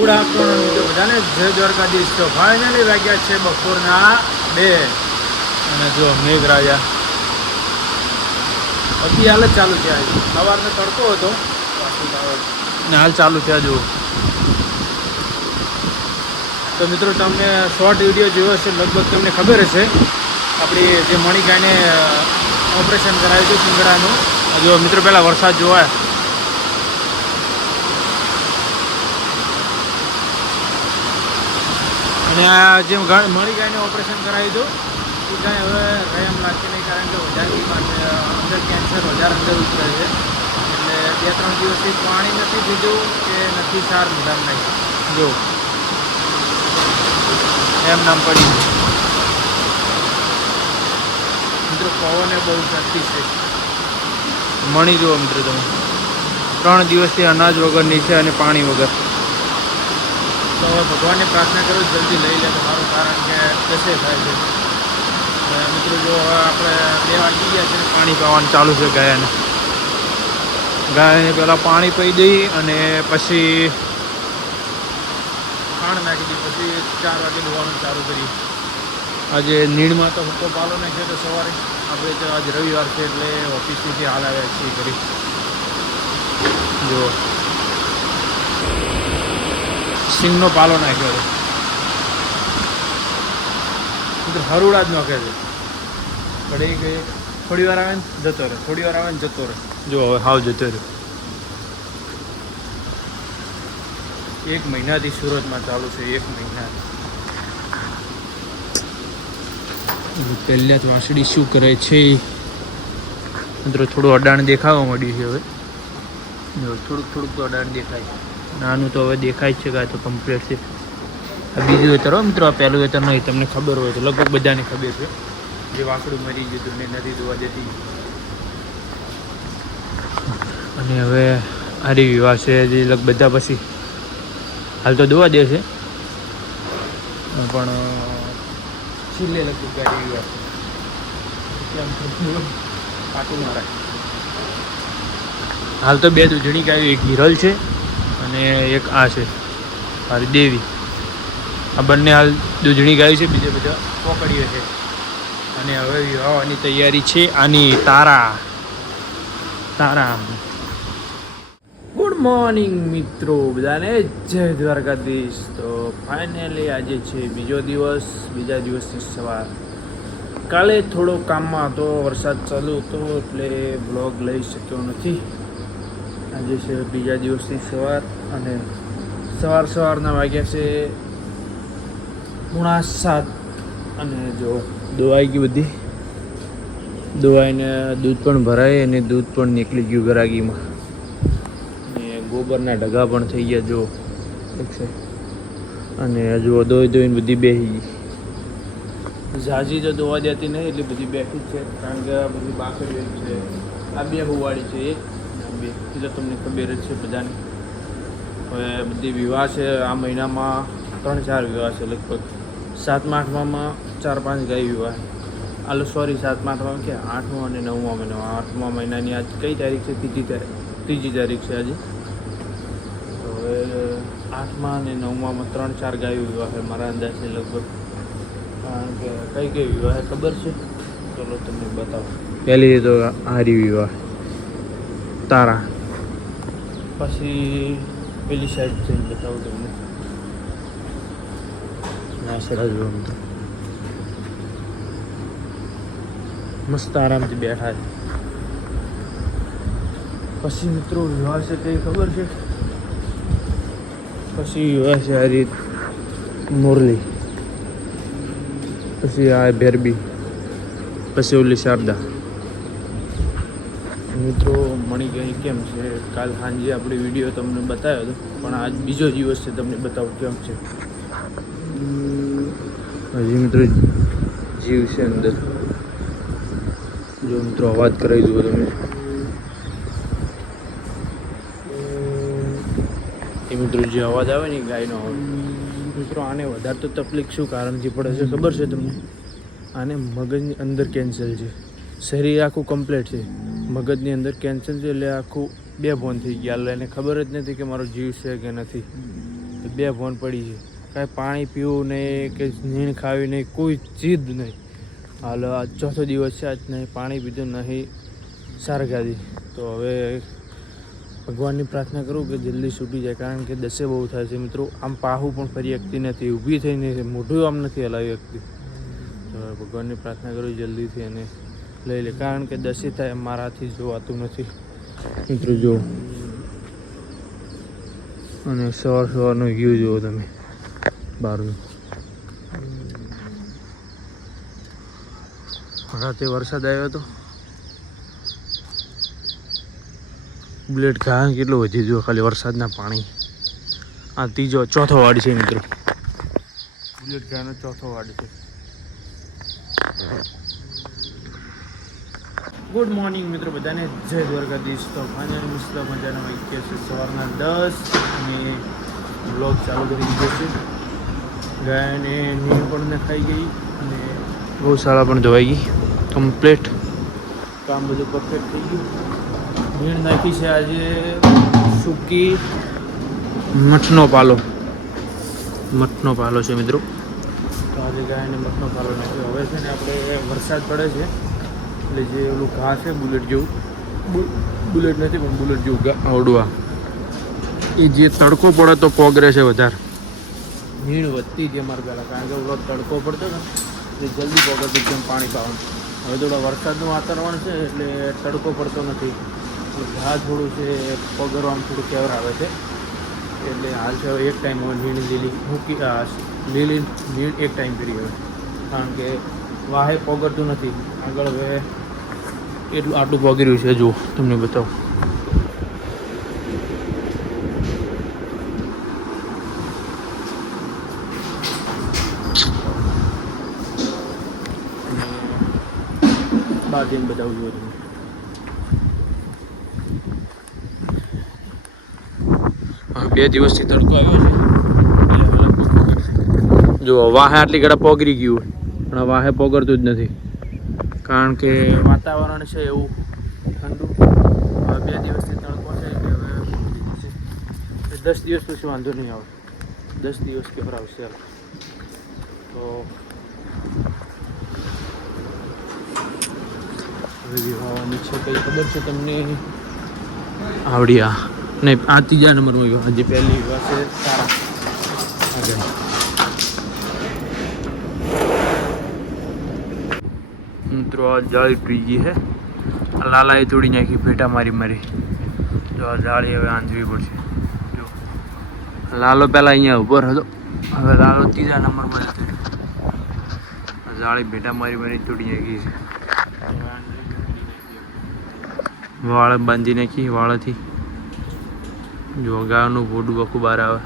Good afternoon મિત્રો બધાને જય દ્વારકાધીશ. તો ફાઇનલી વાગ્યા છે બપોરના 2 અને જો મેઘરાજા અતિ હાલ જ ચાલુ થયા છે. સવારનો તડકો હતો ને હાલ ચાલુ થયા જુઓ. તો મિત્રો તમને શોર્ટ વિડીયો જોયો હશે, લગભગ તમને ખબર હશે આપણી જે મણિકાઈને ઓપરેશન કરાવ્યું હતું શિંગડાનું. જો મિત્રો પહેલાં વરસાદ જોવાય અને આ જેમ મણિકાઈને ઓપરેશન કરાવ્યું હતું એ કાંઈ હવે રહેમ લાગશે નહીં, કારણ કે વધારે પાસે અંદર કેન્સર વધારે અંદર ઉતરે છે. એટલે 2-3 દિવસથી પાણી નથી પીધું કે નથી સાર નિદાન નહીં. જો એમ નામ પડી મિત્રો. પવને બહુ શક્તિ છે. મણી જુઓ મિત્રો તમે, 3 દિવસથી અનાજ વગરની છે અને પાણી વગર. તો હવે ભગવાનને પ્રાર્થના કરું જલ્દી લઈ લે તમારું, કારણ કે કશે થાય છે મિત્રો. જો હવે આપણે 2 વાગી ગયા છે, પાણી પીવાનું ચાલુ છે ગાયને પહેલાં પાણી પી દઈ અને પછી ખાંડ નાખી દઈ, પછી 4 વાગે ધોવાનું ચાલુ કરી. આજે નીણમાં તો હુક્કો પાલો નાખ્યો તો સવારે. આપણે તો આજે રવિવાર છે એટલે ઓફિસથી હાલ આવ્યા છીએ કરી. જો સિંગનો પાલો નાખ્યો છે મિત્રો. હરુડા જ નાખે છે. કઢી ગઈ થોડી વાર આવે ને જતો રહે, થોડી વાર આવે ને જતો રહે. જો હવે હાવ જતો રહ્યો. 1 મહિનાથી સુરતમાં ચાલુ છે, 1 મહિના. પહેલા જ વાંસળી શું કરે છે મિત્રો. થોડું અડાણ દેખાવા મળ્યું છે હવે. થોડુંક તો અડાણ દેખાય. નાનું તો હવે દેખાય જ છે કે આ તો કમ્પ્લીટ છે. આ બીજું વેતર હો મિત્રો, આ પહેલું વેતર નહીં. તમને ખબર હોય તો લગભગ બધાને ખબર છે. જે વાંસળું મરી જતું ને નથી ધોવા દેતી. અને હવે આરી વિવાહ છે જે લગ બધા પછી હાલ તો ધોવા દે છે પણ છેલ્લે લગભગ ગાડી વિવાહ પાટું મારા. હાલ તો 2 દૂધણી ગાયો, એક હિરલ છે અને એક આ છે મારી દેવી. આ બંને હાલ દૂધણી ગાય છે, બીજા બધા પોકડીઓ છે. અને હવે વિવાહની તૈયારી છે આની. તારા ગુડ મોર્નિંગ મિત્રો બધાને, જય દ્વારકાધીશ. તો ફાઇનલી આજે છે બીજા દિવસની સવાર. કાલે થોડો કામમાં હતો, વરસાદ ચાલુ હતો એટલે બ્લોગ લઈ શક્યો નથી. આજે છે બીજા દિવસની સવાર અને સવારના વાગ્યા છે 7:30. અને જો દોવાઈ ગઈ બધી, દોવાઈને દૂધ પણ ભરાય અને દૂધ પણ નીકળી ગયું ગરાગીમાં. અને ગોબરના ઢગા પણ થઈ ગયા જો છે. અને હજુ ધોઈને બધી બેસી ગઈ. ઝાઝી તો દોવા દેતી નહીં એટલે બધી બેઠી જ છે, કારણ કે આ બધી બાકરીઓ છે. આ 2 હુવાડી છે, એક 2 એ તો તમને ખબર જ છે બધાને. હવે બધી વિવાહ છે આ મહિનામાં, 3-4 વિવાહ છે લગભગ. 7મા 8મામાં 4-5 ગાય વિવાહ. આલો સોરી 7મા 8મામાં કે 8મા અને 9મા મહિના. 8મા મહિનાની આજ કઈ તારીખ છે? ત્રીજી તારીખ છે આજે. હવે 8મા અને 9મામાં 3-4 ગાય વિવાહ છે મારા અંદાજે લગભગ. કારણ કે કઈ વિવાહ ખબર છે? ચલો તમને બતાવો. પહેલી તો હારી વિવાહ તારા, પછી પેલી સાઈડ જઈને બતાવું તમને. નાસડા જોવા મિત્રો મસ્ત આરામથી બેઠા છે. પછી મિત્રો વિવાહ છે કઈ ખબર છે? પછી વિવાહ છે હારી મુરલી, પછી આ ભેરબી, પછી ઓલી શારદા. મિત્રો મણી ગઈ કેમ છે? કાલ સાંજે આપણે વિડીયો તમને બતાવ્યો હતો, પણ આજ બીજો દિવસ છે, તમને બતાવું કેમ છે. હજી મિત્રો જીવ છે અંદર. જો મિત્રો અવાજ કરાવી જુઓ તમે. એ મિત્રો જે અવાજ આવે ને ગાયનો અવાજ. મિત્રો આને વધારે તો તકલીફ શું કારણથી પડે છે ખબર છે તમને? આને મગજની અંદર કેન્સર છે. શરીર આખું કમ્પ્લીટ છે, મગજની અંદર કેન્સર છે એટલે આખું બેભાન થઈ ગયા. એને ખબર જ નથી કે મારો જીવ છે કે નથી. 2 ફોન પડી છે, કાંઈ પાણી પીવું નહીં કે નીણ ખાવી નહીં, કોઈ ચીજ નહીં. હાલ આ 4થો દિવસ છે, આજ નહીં પાણી પીધું નહીં સારગાદી. તો હવે ભગવાનની પ્રાર્થના કરું કે જલ્દી છૂટી જાય, કારણ કે દસે બહુ થાય છે મિત્રો. આમ પાહું પણ ફરી શકતી નથી, ઊભી થઈને મોઢું આમ નથી હલાવી શકતી. તો ભગવાનની પ્રાર્થના કરું જલ્દીથી અને લઈ લે, કારણ કે દસે થાય મારાથી જોવાતું નથી મિત્રો. જો અને સવારનો વ્યૂ જુઓ તમે બહારનું. રાતે વરસાદ આવ્યો હતો. બુલેટ ઘા કેટલો વધી ગયો ખાલી વરસાદના પાણી. આ 4થો વાડ છે મિત્રો, બુલેટ ઘાનો 4થો વાડ છે. ગુડ મોર્નિંગ મિત્રો બધાને, જય દ્વારકાધીશ. તો ફાઇનલી મસ્ત મજાના વાગ્યા છે સવારના 10 અને બ્લોગ ચાલુ કરી દીધો છે. ગાયને નીણ પણ ખાઈ ગઈ અને ગૌશાળા પણ ધોવાઈ ગઈ કમ્પ્લીટ. કામ બધું પરફેક્ટ થઈ ગયું. નીણ નાખી છે આજે સૂકી મઠનો પાલો છે મિત્રો. તો આજે ગાયને મઠનો પાલો નાખ્યો. હવે છે ને આપણે વરસાદ પડે છે એટલે જે ઓલું ઘા છે બુલેટ જેવું, બુલેટ નથી પણ બુલેટ જેવું આવડવા, એ જે તડકો પડે તો પોગરે છે વધારે. નીણ વધતી હતી અમારે પહેલાં, કારણ કે ઓલો તડકો પડતો ને એ જલ્દી પોગરતું એકદમ પાણી પાવાનું. હવે થોડા વરસાદનું વાતાવરણ છે એટલે તડકો પડતો નથી, ઘા થોડું છે પગરવામાં થોડું કેવર આવે છે. એટલે હાલ છે હવે એક ટાઈમ હવે નીણ લીલી નીણ એક ટાઈમ કરી હવે, કારણ કે વાહે પગરતું નથી. આગળ હવે એટલું આટલું પગર્યું છે, જુઓ તમને બતાવું. બાદ એમ બતાવું જુઓ તમે. હવે 2 દિવસથી તડકો આવ્યો છે એટલે જો વાહે આટલી ઘડા પોગરી ગયું પણ વાહે પોગરતું જ નથી, કારણ કે વાતાવરણ છે એવું ઠંડુ. હવે 2 દિવસથી તડકો છે એટલે હવે 10 દિવસ પછી વાંધો નહીં આવે. 10 દિવસ કેવર આવશે. તો હવે વાવવાની છે કંઈ ખબર છે તમને? આવડી આ નહીં, આ 3જા નંબરમાં ગયો. હજી પહેલી વિવાહ છે સારા આગળ. મિત્રો આ જાળી તૂટી ગઈ છે, લાલાએ તોડી નાખી ભેટા મારી. જો આ જાળી હવે આંધવી પડશે. જો લાલો પહેલાં અહીંયા ઉભો હતો, હવે લાલો 3જા નંબરમાં જતો રહ્યો. જાળી ભેટા મારી તોડી નાખી છે. વાળ બાંધી નાખી વાળથી. જો ગાયનું ભોડું બખું બહાર આવે.